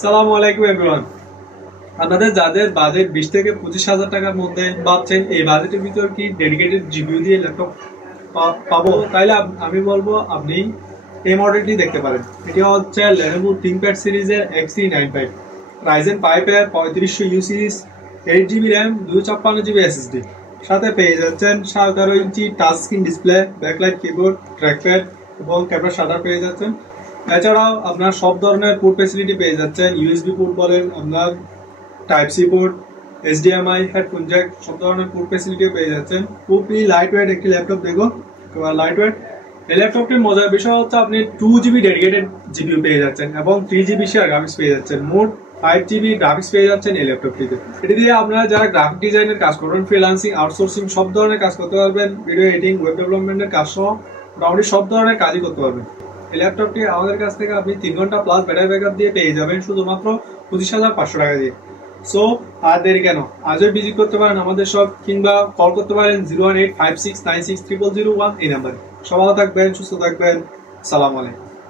সালামু আলাইকুম এভরিওয়ান। আপনাদের যাদের বাজেট 20 থেকে 25,000 টাকার মধ্যে ভাবছেন এই বাজেটের ভিতর কি ডেডিকেটেড জিপিইউ দিয়ে ল্যাপটপ পাবো, তাইলে আমি বলবো আপনি এই মডেলটি দেখতে পারেন। এটি হচ্ছে Lenovo ThinkPad সিরিজের X395 Ryzen 5 এর 3500U series, 8GB RAM, 256GB SSD। সাথে পেয়ে যাচ্ছেন 11.5 ইঞ্চি touch screen display, backlight keyboard, trackpad এবং ক্যামেরা শাটার পেয়ে যাচ্ছেন। এছাড়াও আপনার সব ধরনের পোর্ট ফ্যাসিলিটি পেয়ে যাচ্ছেন। ইউএসবি পোর্ট বলেন, আপনার type C port, HDMI, headphone jack, সব ধরনের পোর্ট ফ্যাসিলিটিও পেয়ে যাচ্ছেন। খুবই লাইট ওয়েট একটি ল্যাপটপ, দেখো লাইট ওয়েট। এই ল্যাপটপটির মজার বিষয় হচ্ছে আপনি 2GB ডেডিকেটেড জিপিইউ পেয়ে যাচ্ছেন এবং 3GB শেয়ার গ্রাফিক্স পেয়ে যাচ্ছেন। মোট 5GB গ্রাফিক্স পেয়ে যাচ্ছেন এই ল্যাপটপটিতে। এটি দিয়ে আপনারা যারা গ্রাফিক ডিজাইনের কাজ করবেন, ফ্রিল্যান্সিং, আউটসোর্সিং সব ধরনের কাজ করতে পারবেন। ভিডিও এডিটিং, ওয়েব ডেভেলপমেন্টের কাজ সহ মোটামুটি সব ধরনের কাজই করতে পারবেন। এই ল্যাপটপটি আমাদের কাছ থেকে আপনি 3 ঘন্টা প্লাস ব্যাটারি ব্যাকআপ দিয়ে পেয়ে যাবেন শুধুমাত্র 25,500 টাকা দিয়ে। সো আর দেরি কেন, আজই ভিজিট করতে পারেন আমাদের শপ কিংবা কল করতে পারেন 01856960001 এই নাম্বারে। সবাই ভালো থাকবেন, সুস্থ থাকবেন। সালাম আলাইকুম।